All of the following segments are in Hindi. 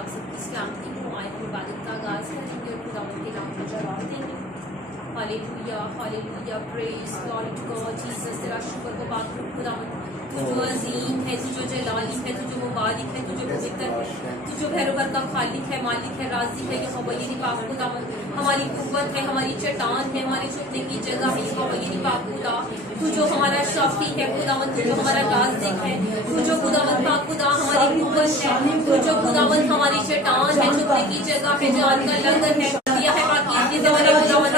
आप सबकी सलामती हो। आए हम इबादत का आगाज़ करेंगे और खुदावंद के नाम को जवाब देंगे। Hallelujah hallelujah, praise God to God Jesus, तेरा शुक्र को बात करो खुदावंद। तू जो अजीम है, तू जो जलाली है, तू जो मुबारक है, तू जो पवित्र है, तू जो भैरवर का खालिक है, मालिक है, राज़ी है, यहोवा यही पाक खुदावंद हमारी कुव्वत है, हमारी चट्टान है, हमारे छुपने की जगह है, यहोवा यही पाक खुदा। तू जो हमारा शाफी है खुदावंद, तू जो हमारा राज़िक है, तू जो खुदावंद पाक खुदा हमारी कुव्वत है, तू जो खुदावंद हमारी चट्टान है, छुपने की जगह है, जान का लंगर है, दिया है पाकीज़गी से भरे खुदावंद,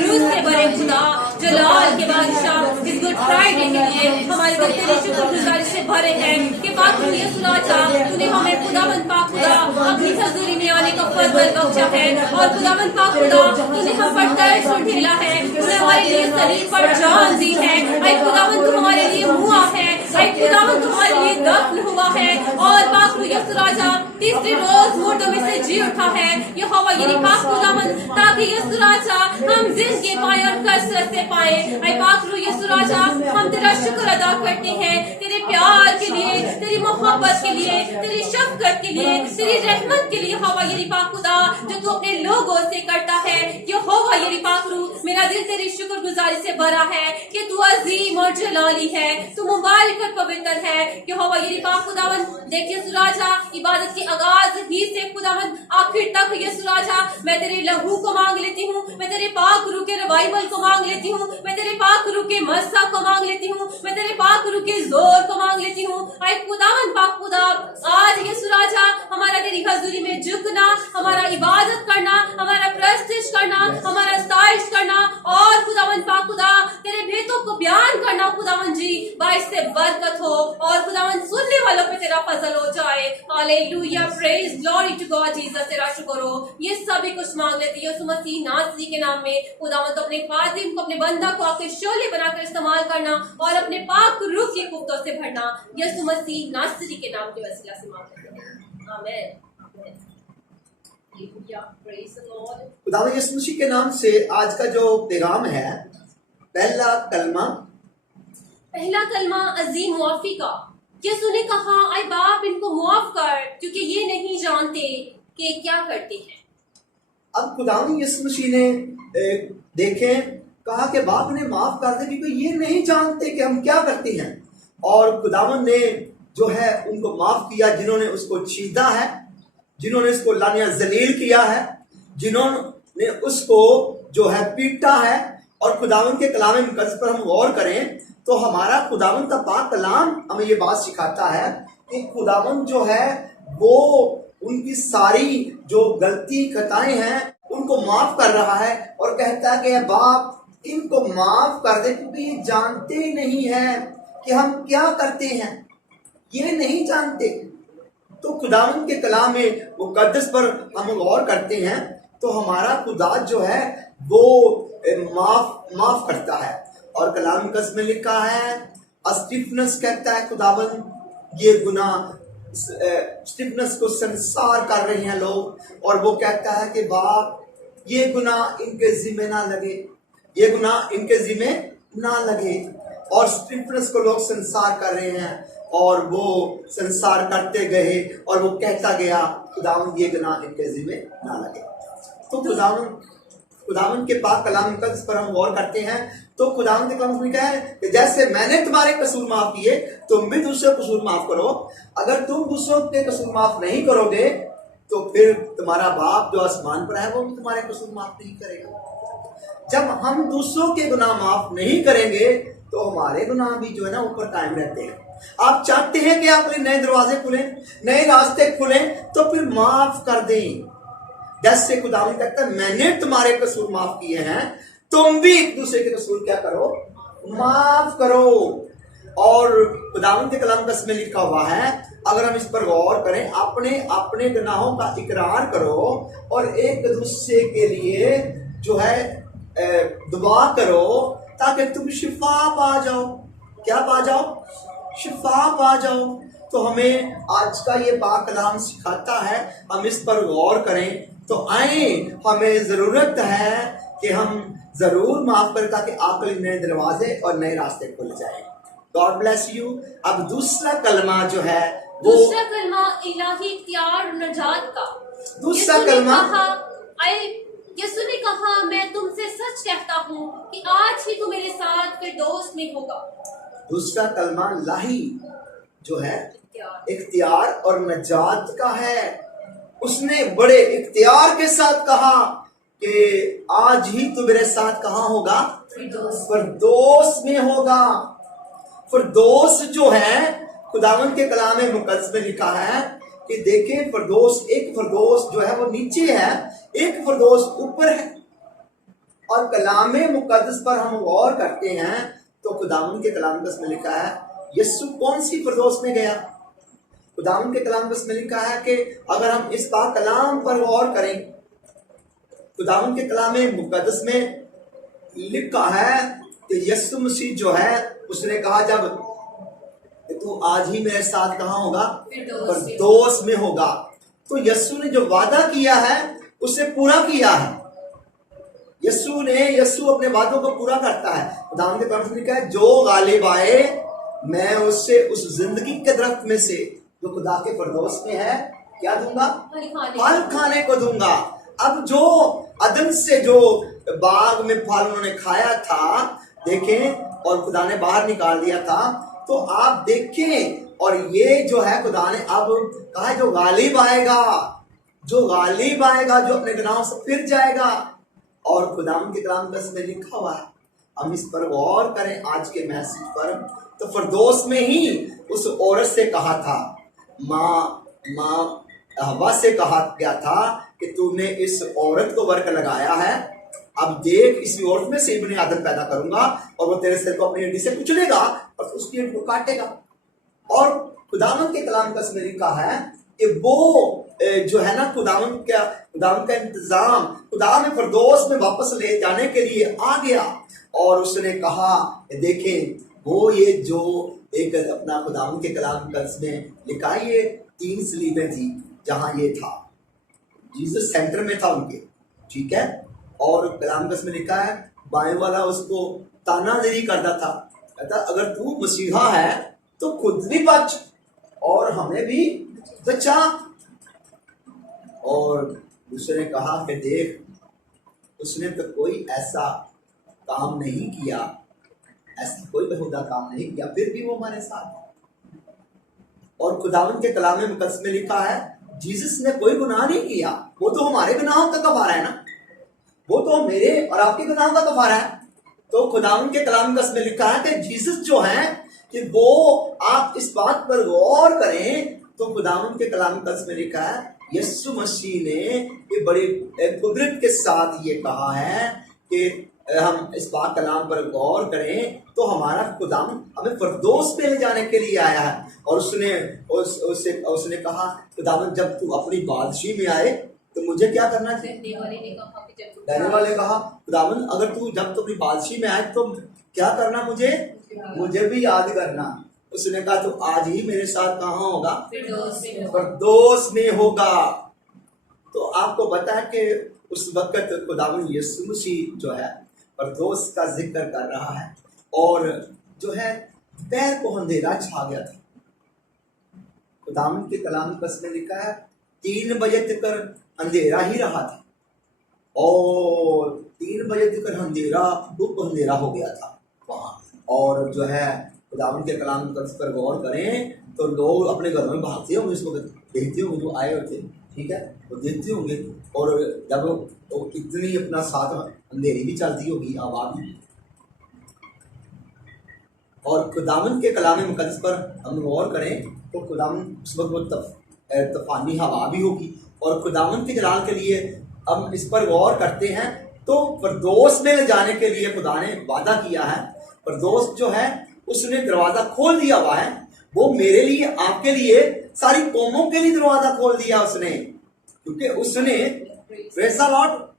रूह से भरे खुदा, जलाल के बादशाह, इस गुड फ्राइडे के लिए हमारे दिल तेरी शुक्रगुजारी से भरे हैं कि पाक यीशु राजा तूने हमें खुदावंद पाक खुदा अपनी हजूरी में आने का फजल बख्शा है, और खुदावंद पाक खुदा तूने हम पर कर्ज उठेला है, तूने हमारे लिए शरीर पर जान दी है, ऐ खुदावंद तू हमारे लिए हुआ है, ऐ खुदावंद तू हमारे लिए दफन हुआ है, और पाक यीशु राजा तीसरे रोज मुर्दों में से जी उठा है, यहोवा यही पाक खुदावंद, ताकि यीशु राजा हम जिंदगी पाए और कसरत से पाए। ऐ पाक यीशु राजा हम तेरा शुक्र अदा करते हैं, तेरे प्यार के लिए, तेरी मोहब्बत के लिए, तेरी शफकत के लिए, तेरी रहमत के लिए, यहोवा यही पाक खुदा जो तू अपने लोगों से करता है। यहोवा यही पाक रूह मेरा दिल तेरी शुक्रगुजारी से भरा है कि तू अजीम और जलाली है, तू मुबारक और पवित्र है। यहोवा यही पाक खुदावंद देखिए यीशु राजा इबादत की आगाज ही से खुदावंद आखिर तक यीशु राजा मैं तेरे लहू को मांग लेती हूँ, मैं तेरे पाक रूह के रिवाइवल को मांग लेती हूँ, मैं तेरे पाक रूह के मस्सा को मांग लेती हूँ, मैं तेरे पाक रूह के जोर को मांग लेती हूँ। ऐ खुदावंद पाक खुदा आज यीशु राजा हमारा तेरी हजूरी में झुकना, हमारा इबादत करना, हमारा प्रस्तिश करना, हमारा स्ताइश करना, और खुदावंद पाक खुदा तेरे भेदों को बयान करना खुदावंद जी बाइस से बरकत हो, और खुदावंद सुनने वालों पे तेरा फजल हो जाए। Hallelujah, praise glory to God Jesus, तेरा शुक्र हो। ये सभी कुछ मांग लेती है यीशु मसीह नासरी के नाम में। खुदावंद अपने खादिम को, अपने बंदा को आपके शोले बनाकर इस्तेमाल करना और अपने पाक रूह की कुफ्तों से भरना, यीशु मसीह नासरी के नाम के वसीला से मांग लेते हैं, आमीन। खुदावंद यीशु मसीह के नाम से आज का जो पैगाम है, पहला कलमा अजीम मुआफी का। यीशु ने कहा ऐ बाप इनको माफ कर क्योंकि ये नहीं जानते कि क्या करते हैं। अब खुदावंद यीशु मसीह ने देखें कहा कि बाप ने माफ कर दे क्योंकि ये नहीं जानते कि हम क्या करते हैं, और खुदावंद ने जो है उनको माफ किया जिन्होंने उसको छीदा है, जिन्होंने उसको लानिया जलील किया है, जिन्होंने उसको जो है पीटा है। और खुदावंद के कलाम मुकद्दस पर हम गौर करें तो हमारा खुदावंद का पाक कलाम हमें ये बात सिखाता है कि खुदावंद जो है वो उनकी सारी जो गलती खताएं हैं उनको माफ कर रहा है, और कहता है कि बाप इनको माफ कर दे क्योंकि ये जानते ही नहीं है कि हम क्या करते हैं, ये नहीं जानते। तो खुदावंद के कलाम मुकद्दस पर हम गौर करते हैं तो हमारा खुदा जो है वो माफ करता है। और कलाम मुकद्दस में लिखा है स्टीफनस कहता है खुदावंद ये गुनाह, स्टीफनस को संसार कर रहे हैं लोग, और वो कहता है कि बाप ये गुनाह इनके जिम्मे ना लगे, ये गुनाह इनके जिम्मे ना लगे। और स्टीफनस को लोग संसार कर रहे हैं और वो संसार करते गए और वो कहता गया खुदावंद ये गुनाह इनके जिम्मे ना लगे। तो खुदावंद के पाक कलाम मुकद्दस पर हम गौर करते हैं तो खुदावंद के कलाम में क्या है कि जैसे मैंने तुम्हारे कसूर माफ किए तुम भी दूसरे कसूर माफ करो। अगर तुम दूसरों के कसूर माफ नहीं करोगे तो फिर तुम्हारा बाप जो आसमान पर है वो भी तुम्हारे कसूर माफ नहीं करेगा। जब हम दूसरों के गुनाह माफ नहीं करेंगे तो हमारे गुनाह भी जो है ना ऊपर कायम रहते हैं। आप चाहते हैं कि आपके नए दरवाजे खुलें, नए रास्ते खुलें, तो फिर माफ कर दें। जैसे खुदावंद कहता है मैंने तुम्हारे कसूर माफ किए हैं, तुम भी एक दूसरे के कसूर क्या करो, माफ करो। और खुदावंद के कलाम में लिखा हुआ है, अगर हम इस पर गौर करें, अपने अपने गुनाहों का इकरार करो और एक दूसरे के लिए जो है दुआ करो ताकि तुम शिफा पा जाओ। क्या पा जाओ? शिफा पा जाओ। तो हमें आज का ये पाक कलाम सिखाता है, हम इस पर गौर करें तो आए, हमें जरूरत है कि हम जरूर माफ करें ताकि आपके लिए नए दरवाजे और नए रास्ते खुल जाए। God bless you. अब दूसरा कलमा जो है वो दूसरा कलमा इलाही इख्तियार और नजात का। दूसरा यीशु ने कलमा कहा, यीशु ने कहा, मैं तुमसे सच कहता हूँ कि आज ही तू मेरे साथ फिरदौस में होगा। दूसरा कलमा लाही जो है इख्तियार और नजात का है। उसने बड़े इख्तियार के साथ कहा कि आज ही तू मेरे साथ कहाँ होगा? फिरदौस में होगा। फिरदौस जो है खुदावंद के कलाम मुकद्दस में लिखा है कि देखें, फिरदौस, एक फिरदौस जो है वो नीचे है, एक फिरदौस ऊपर है। और कलाम मुकद्दस पर हम गौर करते हैं तो खुदावंद के कलाम मुकद्दस में लिखा है यीशु कौन सी फिरदौस में गया? खुदावंद के कलाम मुकद्दस में लिखा है कि अगर हम इस पाक कलाम पर गौर करें, खुदावंद के कलाम मुकद्दस में लिखा है कि यीशु मसीह जो है उसने कहा जब तो आज ही मेरे साथ कहाँ होगा? फिरदौस में होगा। तो यीशु ने जो वादा किया है उसे पूरा किया है। यीशु अपने वादों को पूरा करता है। खुदावंद के कलाम में लिखा है जो गालिब आए मैं उससे उस जिंदगी के दरख्त में से जो खुदा के फिरदौस में है क्या दूंगा? फल खाने को दूंगा। अब जो अदन से जो बाग में फल उन्होंने खाया था, देखें, और खुदा ने बाहर निकाल दिया था, तो आप देखें, और ये जो है खुदा ने अब कहा जो गालिब आएगा, जो गालिब आएगा, जो अपने गुनाहों से फिर जाएगा। और खुदाम के कलाम में लिखा हुआ है, हम इस पर गौर करें आज के मैसेज पर, तो फिरदौस में ही उस औरत से कहा था, माँ हवा से कहा गया था कि तूने इस औरत को वर्क लगाया है, अब देख इसी औरत में से इब्ने आदम पैदा करूंगा और वो तेरे सिर को अपनी हड्डी से कुचलेगा और उसकी हड्डी को काटेगा। और खुदावंद के कलाम का इसमें लिखा है कि वो जो है ना खुदावंद का इंतजाम खुदा में फिरदौस में वापस ले जाने के लिए आ गया। और उसने कहा देखें, वो ये जो एक अपना खुदावंद के कलाम का इसमें लिखा, ये 3 सलीबें थी जहां ये था, जीसस सेंटर में था उनके, ठीक है। और कलाम में लिखा है बाएं वाला उसको तानाजरी करता था, कहता अगर तू मसीहा है तो खुद भी बच और हमें भी बचा। और दूसरे ने कहा कि देख, उसने तो कोई ऐसा काम नहीं किया, ऐसा कोई बेहुदा काम नहीं किया, फिर भी वो हमारे साथ। और खुदावंद के कलाम मुकद्दस में लिखा है जीसस ने कोई गुनाह नहीं किया, वो तो हमारे गुनाहों का कफारा है ना, वो तो मेरे और आपके गुनाहों का कफारा है। तो खुदावंद के कलाम मुकद्दस में लिखा है कि जीसस जो है कि वो, आप इस बात पर गौर करें तो खुदावंद के कलाम मुकद्दस में लिखा है यीशु मसीह ने ये बड़ी कुदरत के साथ ये कहा है कि हम इस बात कलाम पर गौर करें तो हमारा खुदावंद हमें फिरदौस में ले जाने के लिए आया है। और उसने कहा खुदावंद जब तू अपनी बादशाही में आए तो मुझे क्या करना चाहिए? कहने वाले कहा खुदावंद अगर तू जब तू अपनी बादशाही में आए तो क्या करना? मुझे भी याद करना। उसने कहा तो आज ही मेरे साथ कहाँ होगा? फिरदौस में होगा। तो आपको बता है कि उस वक्त खुदावंद यीशु मसीह जो है फिरदौस का जिक्र कर रहा है और जो है पैर को अंधेरा छा गया था। खुदावंद के कलाम में लिखा है 3 बजे तक अंधेरा ही रहा था और 3 बजे तक अंधेरा अंधेरा हो गया था वहां। और जो है खुदावंद के कलाम पर गौर करें तो लोग अपने घरों में भागते होंगे, इस वक्त देखते होंगे जो आए होते, ठीक है, वो देखते होंगे। और जब तो इतनी अपना साथ अंधेरी भी चलती होगी, आवाज भी। और खुदावंद के कलाम मुकद्दस पर हम गौर करें तो खुदावंद उस वक्त वो तूफानी हवा भी होगी। और खुदावंद के जलाल के लिए हम इस पर गौर करते हैं तो फिरदौस में ले जाने के लिए खुदा ने वादा किया है। फिरदौस जो है उसने दरवाजा खोल दिया हुआ है, वो मेरे लिए, आपके लिए, सारी कौमों के लिए दरवाजा खोल दिया उसने, क्योंकि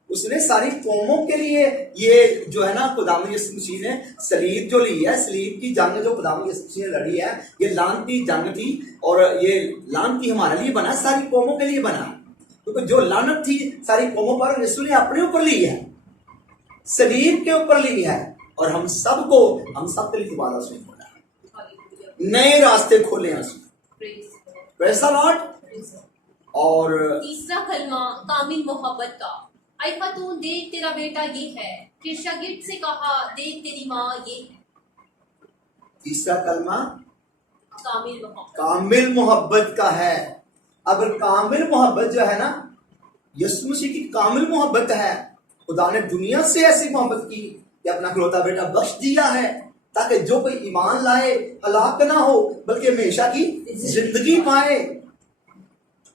उसने सारी कौमों के लिए ये जो है ना खुदावंद यीशु मसीह ने सलीब जो ली है, सलीब की जंग जो खुदावंद यीशु मसीह ने लड़ी है, ये लानती जंग थी और ये लानती हमारे लिए बना, सारी कौमों के लिए बना, क्योंकि जो लानत थी सारी कौमों पर यीशु ने अपने ऊपर ली है, सलीब के ऊपर ली है। और हम सबके लिए दोबारा उसने खोला है, नए रास्ते खोले हैं उसने। Praise the Lord. और तीसरा कलमा कामिल मोहब्बत का। आई खातून देख तेरा बेटा ये है, फिर शागिर्द से कहा देख तेरी माँ ये है। तीसरा कलमा कामिल मोहब्बत। कामिल मोहब्बत का है। अगर कामिल मोहब्बत जो है ना, यीशु मसीह की कामिल मोहब्बत है। खुदा ने दुनिया से ऐसी मोहब्बत की कि अपना इकलौता बेटा बख्श दिया है, ताकि जो कोई ईमान लाए हलाक ना हो बल्कि हमेशा की जिंदगी पाए।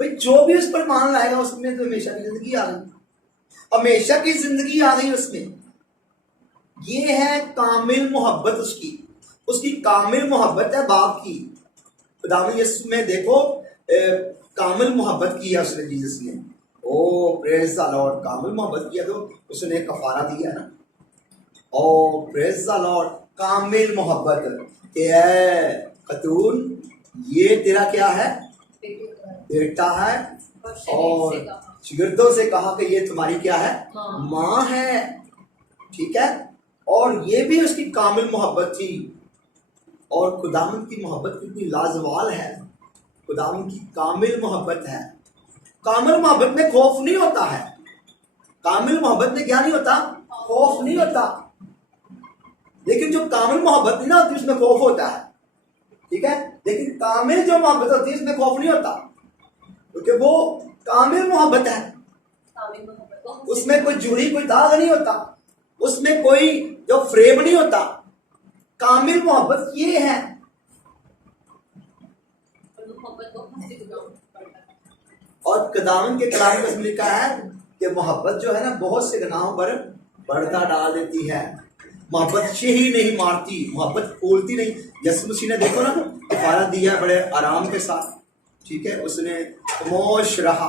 भाई जो भी उस पर मान लाएगा उसमें तो हमेशा की जिंदगी आ गई, हमेशा की जिंदगी आ गई उसमें। ये है कामिल मोहब्बत उसकी, उसकी कामिल मोहब्बत है बाप की। खुदावंद यीशु में देखो कामिल मोहब्बत की है उसने, जीसस ने। ओ प्रेज द लॉर्ड, कामिल मोहब्बत किया तो उसने कफारा दिया ना। ओ प्रेज द लॉर्ड, कामिल मोहब्बत के है खतून, ये तेरा क्या है? बेटा है। और शागिर्दों से कहा कि ये तुम्हारी क्या है? माँ है। ठीक है। और ये भी उसकी कामिल मोहब्बत थी। और खुदावंद की मोहब्बत कितनी लाजवाल है। खुदावंद की कामिल मोहब्बत है। कामिल मोहब्बत में खौफ नहीं होता है। कामिल मोहब्बत में क्या नहीं होता? खौफ नहीं होता। लेकिन जो कामिल मोहब्बत नहीं ना होती उसमें खौफ होता है। ठीक है। लेकिन कामिल जो मोहब्बत होती है उसमें खौफ नहीं होता, क्योंकि वो कामिल मोहब्बत है। उसमें कोई जुड़ी कोई दाग नहीं होता, उसमें कोई जो फ्रेम नहीं होता। कामिल मोहब्बत ये है। और खुदावंद के कलाम में लिखा है कि मोहब्बत जो है ना बहुत से गुनाहों पर पर्दा डाल देती है। मोहब्बत से ही नहीं मारती, मोहब्बत खोलती नहीं। यीशु मसीह ने देखो ना कफारा दिया है बड़े आराम के साथ। ठीक है। उसने खामोश रहा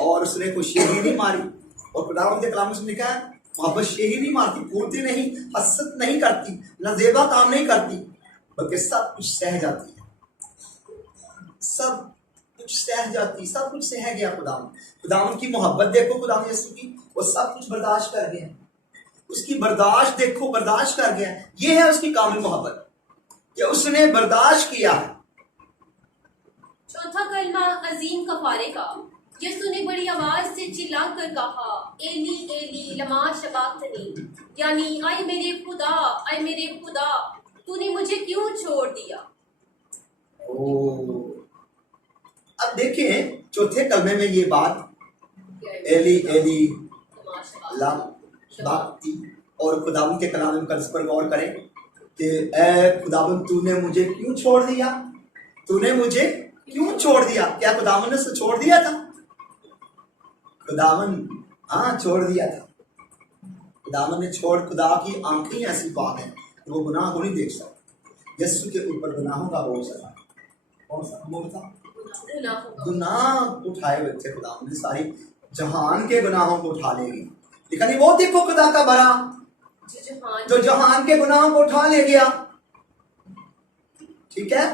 और उसने कोई शेही नहीं मारी। और खुदावंद के कलाम में लिखा है मोहब्बत शेही नहीं मारती, खोलती नहीं, हसद नहीं करती, नजेबा काम नहीं करती, बल्कि सब कुछ सह जाती है। सब कुछ सह जाती, सब कुछ सह गया खुदावंद की मोहब्बत देखो खुदावंद यीशु की, वो सब कुछ बर्दाश्त कर गया। उसकी बर्दाश्त देखो, बर्दाश्त कर गया। ये है उसकी कामिल मोहब्बत कि उसने बर्दाश्त किया। चौथा कलमा अजीम कफारे का। यीशु ने बड़ी आवाज से चिल्लाकर कहा एली एली लमा शबाक्तनी, यानी आए मेरे खुदा, आए मेरे खुदा, तूने मुझे क्यों छोड़ दिया। अब देखें चौथे कलमे में ये बात एली एली लमा शबाक्तनी, और खुदावंद के कलाम का इस पर गौर करें कि ए खुदावंद तूने मुझे क्यों छोड़ दिया, तूने मुझे क्यों छोड़ दिया। क्या खुदावंद ने उसे छोड़ दिया था? खुदावंद हाँ छोड़ दिया था। खुदावंद ने छोड़, खुदा की आंखें ऐसी पाक हैं कि वो गुनाह को नहीं देख सकते। यीशु के ऊपर गुनाहों का बोझ था। कौन सा बोझ था? गुनाह उठाए हुए थे खुदावंद ने, सारी जहान के गुनाहों को उठा लेगी। लेकिन नहीं, वो देखो खुदा का बड़ा जो जहान के गुनाहों को उठा ले गया। ठीक है।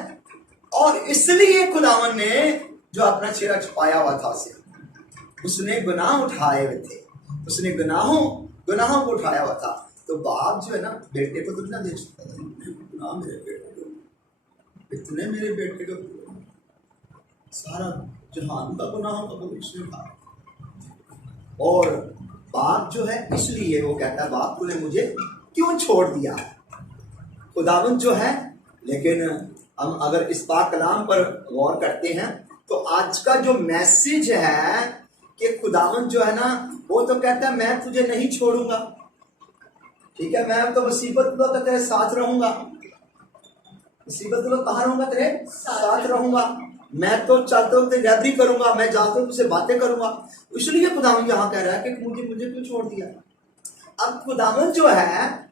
और इसलिए खुदावन ने जो अपना चेहरा छुपाया हुआ था उसने गुनाह उठाए हुए थे, उसने गुनाहों को उठाया हुआ था। तो बाप जो है ना बेटे को तो ना देख सकता था, गुनाह मेरे बेटे को, इतने मेरे बेटे को सारा जहान का गुनाहों का बोझ उसने उठाया। और बाप जो है इसलिए वो कहता है बाप तूने मुझे क्यों छोड़ दिया। खुदावंद जो है, लेकिन हम अगर इस पाक कलाम पर गौर करते हैं तो आज का जो मैसेज है कि खुदावंद जो है ना वो तो कहता है मैं तुझे नहीं छोड़ूंगा। ठीक है। मैं तो मुसीबत में तो तेरे साथ रहूंगा, मुसीबत में कहाँ रहूंगा? तेरे साथ रहूंगा। मैं तो चाहता हूँ तेरी याद करूंगा, मैं जाता हूँ तुझसे बातें करूंगा। इसलिए खुदावंद यहाँ कह रहा है कि मुझे क्यों छोड़ दिया। अब खुदावंद जो है,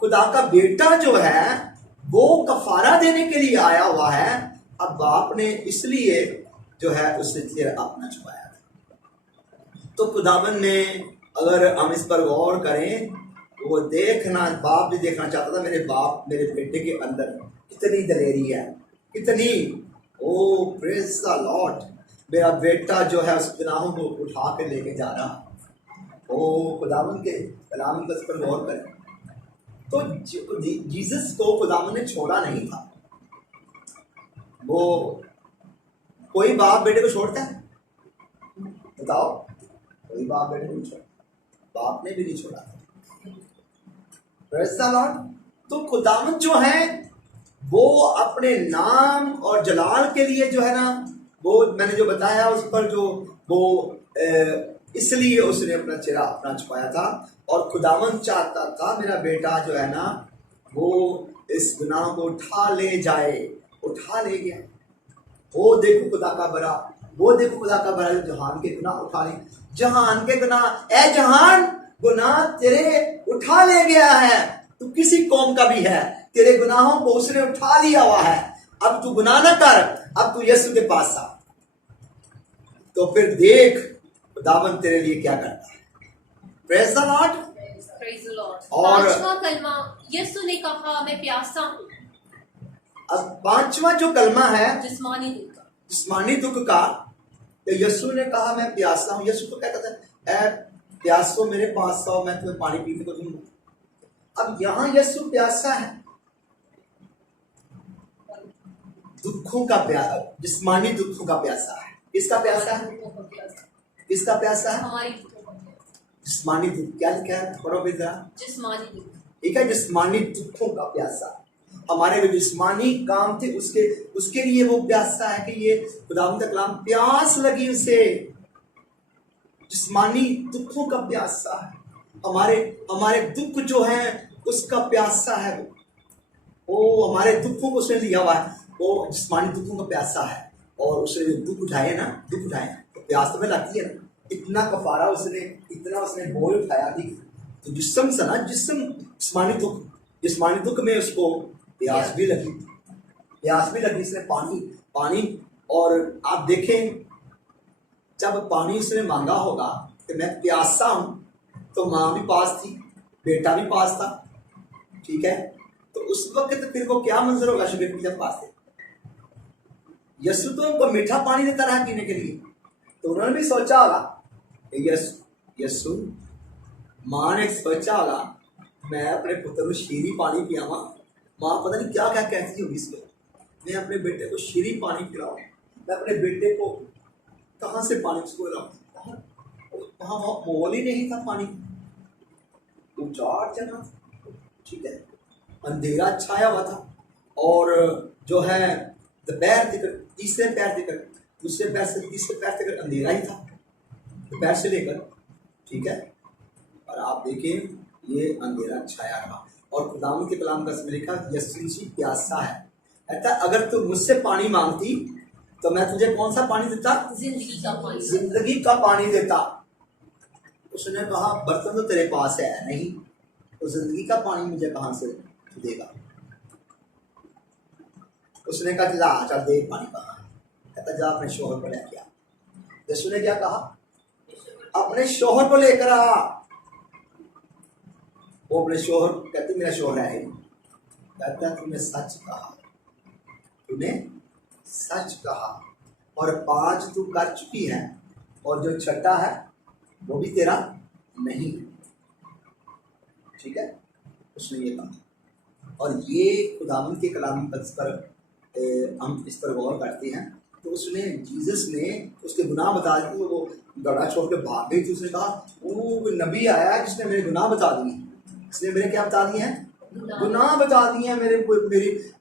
खुदा का बेटा जो है वो कफारा देने के लिए आया हुआ है। अब बाप ने इसलिए जो है उससे चेहरा अपना छुपाया था। तो खुदावंद ने, अगर हम इस पर गौर करें, वो देखना, बाप भी देखना चाहता था मेरे बेटे के अंदर कितनी दलेरी है, कितनी ओ प्रेज द लॉर्ड, मेरा बेटा जो है उस गुनाहों को उठा के लेके जा रहा। ओ खुदावंद के कलाम पर इस पर गौर करें तो जीसस को खुदावंद ने छोड़ा नहीं था। वो कोई बाप बेटे को छोड़ता है? बताओ, कोई बाप बेटे नहीं छोड़ा, बाप ने भी नहीं छोड़ा। Praise the Lord। तो खुदावंद जो है वो अपने नाम और जलाल के लिए जो है ना, वो मैंने जो बताया उस पर जो वो इसलिए उसने अपना चेहरा अपना छुपाया था। और खुदावंद चाहता था मेरा बेटा जो है ना वो इस गुनाह को उठा ले जाए, उठा ले गया। वो देखो खुदा का बड़ा, वो देखो खुदा का बड़ा जो जहान के गुनाह उठा ले, जहान के गुनाह, ए जहान गुनाह तेरे उठा ले गया है। तू किसी कौम का भी है, तेरे गुनाहों को उसने उठा लिया हुआ है। अब तू गुनाह ना कर, अब तू यीशु के पास आ। तो फिर देख खुदावंद तेरे लिए क्या करता है। Praise the Lord. Praise the Lord। और- पांचवा कलमा, यीशु ने कहा मैं प्यासा हूँ। अब पांचवा जो कलमा है जिस्मानी दुख का। जिस्मानी दुख का, तो यीशु ने कहा मैं प्यासा हूं। यीशु को कहता था ऐ प्यासो मेरे पास आओ, मैं तुम्हें पानी पीने को दूंगा। अब यहां यीशु प्यासा है, दुखों का प्यासा, जिस्मानी दुखों का प्यासा है। किसका प्यासा है? किसका प्यासा है? हमारी दुखों का प्यासा। जिस्मानी दुख। क्या लिखा है? पढ़ो भी जरा। जिस्मानी दुख। ठीक है, जिस्मानी दुखों का प्यासा। हमारे जो जिस्मानी काम थे उसके लिए वो प्यासा है कि ये खुदावंद का कलाम प्यास लगी उसे। जिस्मानी दुखों का प्यासा है, हमारे दुख जो है उसका प्यासा है। वो हमारे दुखों को उसने लिया हुआ है, वो जिस्मानी दुखों का प्यासा है। और उसने जो दुख उठाए ना, दुख उठाए तो प्यास तो में लगती है ना। इतना कफारा उसने, इतना उसने बोझ उठाया थी, तो जिस्म से ना, जिस्मानी दुख में उसको प्यास भी लगी, प्यास भी लगी। इसने पानी। और आप देखें जब पानी उसने मांगा होगा कि मैं प्यासा हूं, तो माँ भी पास थी, बेटा भी पास था। ठीक है, तो उस वक्त फिर वो क्या मंजर होगा शुगर जब पास थे। यीशु तो उनको मीठा पानी देता रहा पीने के लिए, तो उन्होंने भी सोचा होगा यीशु, माँ ने सोचा होगा मैं अपने पुत्र को शीरी पानी पियावा। माँ पता नहीं क्या क्या कहती होगी इसमें, मैं अपने बेटे को शीरी पानी पिलाऊं, मैं अपने बेटे को कहाँ से पानी उसको लाऊं। वहाँ मोल ही नहीं था पानी, उजाड़ जगह। ठीक है, अंधेरा छाया हुआ था। और जो है दोपहर तक, तीसरे पैर तक, दूसरे पैर से तीसरे पैर तक अंधेरा ही था, दोपहर से लेकर। ठीक है, और आप देखें ये अंधेरा छाया रहा। और खुदावंद के कलाम का इसमें लिखा यीशु मसीह प्यासा है। कहता अगर तू मुझसे पानी मांगती तो मैं तुझे कौन सा पानी देता? जिंदगी का पानी। जिंदगी का पानी देता। उसने कहा बर्तन तो तेरे पास है नहीं, तो जिंदगी का पानी मुझे कहां से देगा? उसने कहा जा चल दे पानी कहाँ है। कहता जा अपने शोहर को लेकर आ। यीशु ने क्या कहा? अपने शोहर को लेकर आ। वो अपने शोहर, कहती मेरा शोहर है। कहता तूने सच कहा, तूने सच कहा, और 5 तू कर चुकी है, और जो छठा है वो भी तेरा नहीं। ठीक है, उसने ये कहा। और ये खुदावंद के कलाम पर हम इस पर गौर करते हैं, तो उसने जीसस ने उसके गुनाह बता दिए। वो गड़ा छोड़ के भाग गई थी। उसने कहा वो नबी आया है जिसने मेरे गुनाह बता दिए। इसने मेरे क्या बता दिए हैं? गुनाह बता दिए हैं मेरे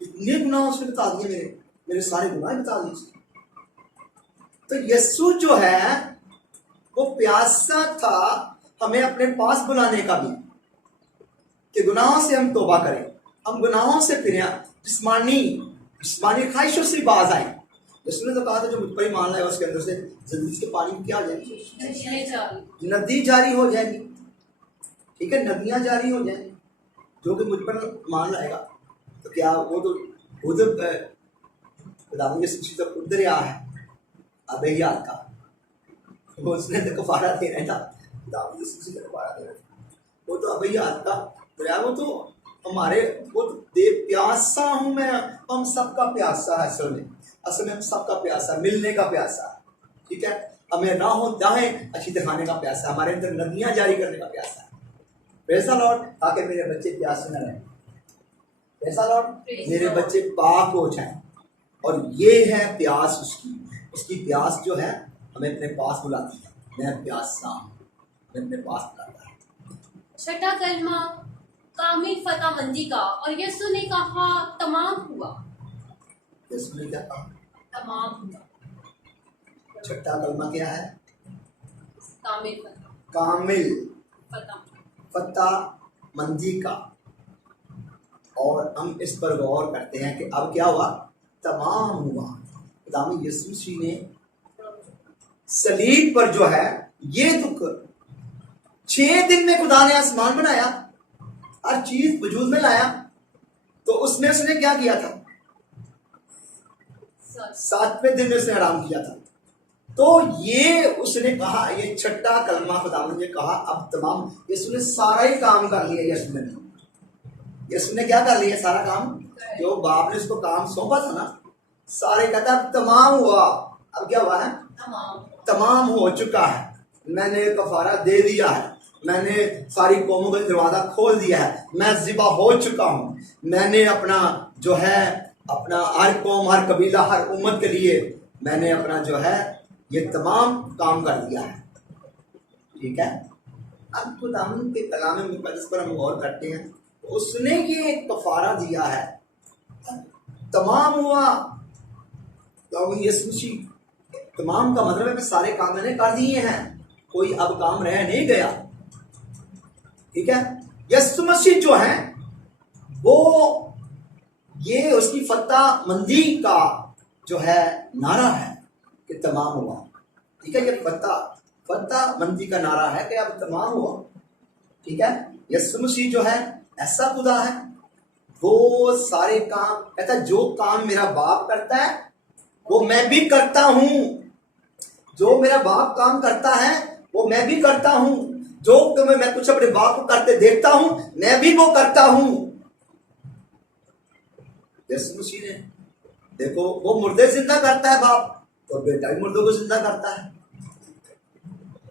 इतने गुनाह उसने बता दिए, मेरे सारे गुनाह बता दिए। तो यीशु जो है वो प्यासा था हमें अपने पास बुलाने का भी, कि गुनाहों से हम तौबा करें, हम गुनाहों से फिरें, जिस्मानी ख्वाहिशों से बाज आए। यीशु ने तो कहा था जो मुझ पर ही मान लाएगा उसके अंदर से जिंदगी के पानी में क्या हो जाएगी? नदी जारी हो जाएगी। ठीक है, नदियां जारी हो जाएंगी। जो कि मुझ पर मान लाएगा तो क्या वो तो खुदावंद यीशु तो खुद दरिया है अबैयात का, वो उसने तो कफारा देना था। खुदावंद यीशु का कफारा देना था, वो तो अबैयात का दरिया। वो तो हमारे वो दे प्यासा हूं मैं, हम सबका प्यासा है। असल में हम सबका प्यासा, मिलने का प्यासा। ठीक है, हमें राहों दाहें अच्छी दिखाने का प्यासा, हमारे अंदर नदियां जारी करने का प्यासा है। प्रेज़ द लॉर्ड, ताकि मेरे बच्चे प्यासे न रहें। प्रेज़ द लॉर्ड, मेरे बच्चे पाक हो जाएं। और ये है प्यास उसकी प्यास जो है हमें अपने पास बुलाती है। मैं प्यासा हूँ, मैं अपने पास लाता है। छठा कलमा कामिल फतामंदी का, और यीशु ने कहा तमाम हुआ। यीशु ने क्या कहा? तमाम हुआ। छठा कलमा क्या है? कामिल फता कामिल फता फतामंदी का। और हम इस पर गौर करते हैं कि अब क्या हुआ? तमाम हुआ। खुदावंद यीशु मसीह ने सलीब पर जो है ये दुख 6 दिन में खुदा ने आसमान बनाया, हर चीज वजूद में लाया, तो उसमें उसने क्या किया था? 7वें दिन में उसने आराम किया था। तो ये उसने कहा, ये छठा कलमा खुदावंद ने कहा अब तमाम। यीशु ने सारा ही काम कर लिया। यीशु ने क्या कर लिया? सारा काम जो बाप ने उसको काम सौंपा था ना, सारे कहता अब तमाम हुआ। अब क्या हुआ है? तमाम हो चुका है। मैंने कफारा दे दिया है, मैंने सारी कौमों का दरवाजा खोल दिया है, मैं ज़िबा हो चुका हूँ। मैंने अपना जो है अपना हर कौम, हर कबीला, हर उम्मत के लिए मैंने अपना जो है ये तमाम काम कर दिया है। ठीक है। अब खुदावंद के कलाम मुकद्दस पर हम गौर करते हैं, उसने ये कफारा दिया है, तमाम हुआ। तो यीशु मसीह तमाम का मतलब है कि सारे काम मैंने कर दिए हैं, कोई अब काम रह नहीं गया। ठीक है। यीशु मसीह जो है वो ये उसकी फतामंदी का जो है नारा है कि तमाम हुआ। ठीक है। ये फतामंदी का नारा है कि अब तमाम हुआ। ठीक है। यीशु मसीह जो है ऐसा खुदा है, वो सारे काम कहता है, जो काम मेरा बाप करता है वो मैं भी करता हूं। जो मेरा बाप काम करता है वो मैं भी करता हूं। जो मैं कुछ अपने बाप को करते देखता हूं, मैं भी वो करता हूं। यीशु मसीह ने देखो, वो मुर्दे जिंदा करता है बाप, तो बेटा भी मुर्दों को जिंदा करता है।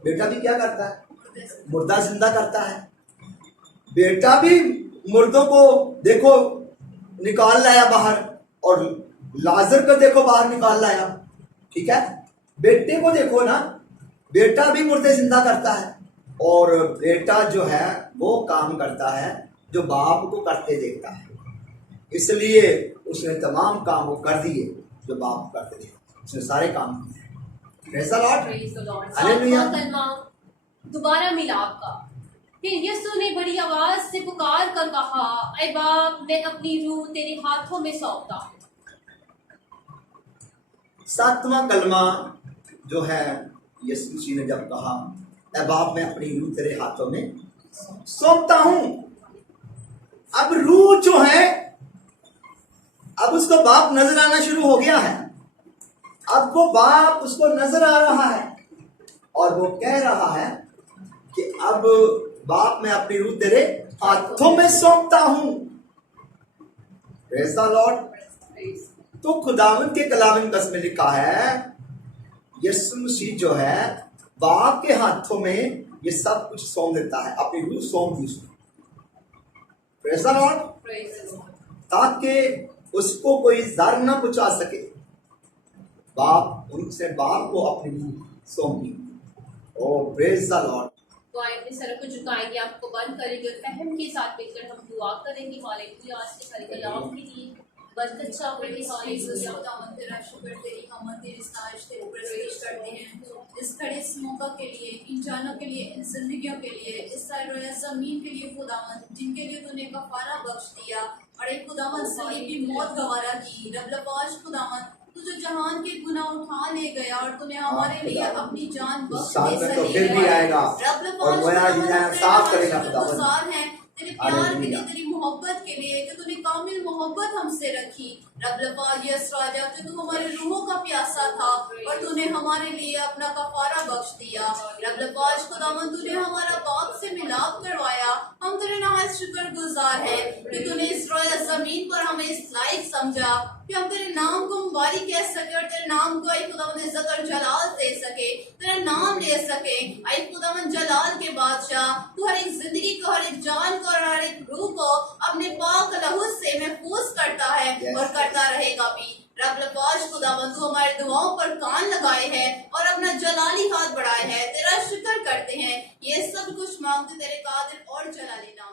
बेटा भी क्या करता है? मुर्दा जिंदा करता है। बेटा भी मुर्दों को देखो निकाल लाया बाहर, और लाजर को देखो बाहर निकाल लाया। ठीक है। बेटे को देखो ना, बेटा भी मुर्दे जिंदा करता है, और बेटा जो है वो काम करता है जो बाप को करते देखता है। इसलिए उसने तमाम काम वो कर दिए जो बाप करते थे, उसने सारे काम किए। Praise the Lord. हालेलुया। कलमा दोबारा मिलाप का। फिर यीशु ने बड़ी आवाज से पुकार कर कहा, ऐ बाप, मैं अपनी रूह तेरे हाथों में सौंपता हूं। 7वां कलमा जो है यीशु मसीह ने जब कहा, ऐ बाप, मैं अपनी रूह तेरे हाथों में सौंपता हूं। अब रूह जो है, अब उसको बाप नजर आना शुरू हो गया है। अब वो बाप उसको नजर आ रहा है, और वो कह रहा है कि अब बाप, मैं अपनी रूह तेरे हाथों में सौंपता हूं। Praise the Lord. तो खुदावंद के कलाम मुकद्दस में लिखा है, यीशु मसीह जो है बाप के हाथों में ये सब कुछ सौंप देता है, अपनी रूह सौंप दी उसको। Praise the Lord. ताकि उसको कोई जर न पहुंचा सके। बाप उनसे बाप को अपनी रूह सौंप दी। ओह प्रेज द लॉर्ड। तो आइए अपने सर को झुकाएंगे, आपको बंद करेंगे, और फहम के साथ मिलकर हम दुआ करेंगे। हालेलुया। आज के हर कलाम के लिए बरकत चाहते हैं। हालेलुया। तेरा शुक्र, तेरी हमद, तेरी साजिश तेरे ऊपर पेश करते हैं। इस खड़े इस मौका के लिए, इन जानों के लिए, इन जिंदगियों के लिए, इस सारे ज़मीन के लिए खुदावंद, जिनके लिए तूने कफारा बख्श दिया और एक खुदावंद सलीब की मौत गवारा की। रब लफाज खुदावंद, तू जो जहान के गुनाह उठा ले गया और तूने हमारे लिए अपनी जान बख्श दे तो फिर भी आएगा और वो साफ करेगा। गुजार है तेरे प्यार के लिए, तेरी मोहब्बत के लिए, कि तूने कामिल मोहब्बत हमसे रखी। रब लफाज यस राजा, कि तू हमारे रूहों का प्यासा था और तूने हमारे लिए अपना कफारा बख्श दिया। रब लफाज खुदावंद, तूने हमारा बाप से मिलाप करवाया। हम तेरे नाम शुक्र गुजार है कि तूने इस रोया जमीन पर हमें इस लायक समझा कि हम तेरे नाम को मुबारक कह सके और तेरे नाम को आई खुदावंद इज्जत और जलाल दे सके, तेरा नाम ले सके। आई खुदावंद जलाल के बादशाह, तू हर एक जिंदगी को, हर एक जान को और हर एक रूह को अपने पाक लहू से महफूज करता है और करता रहेगा भी। रब लफाज खुदावंद, तू हमारी दुआओं पर कान लगाए है और अपना जलाली हाथ बढ़ाए है। तेरा ये सब कुछ मांगते तेरे कादिर और जलाली नाम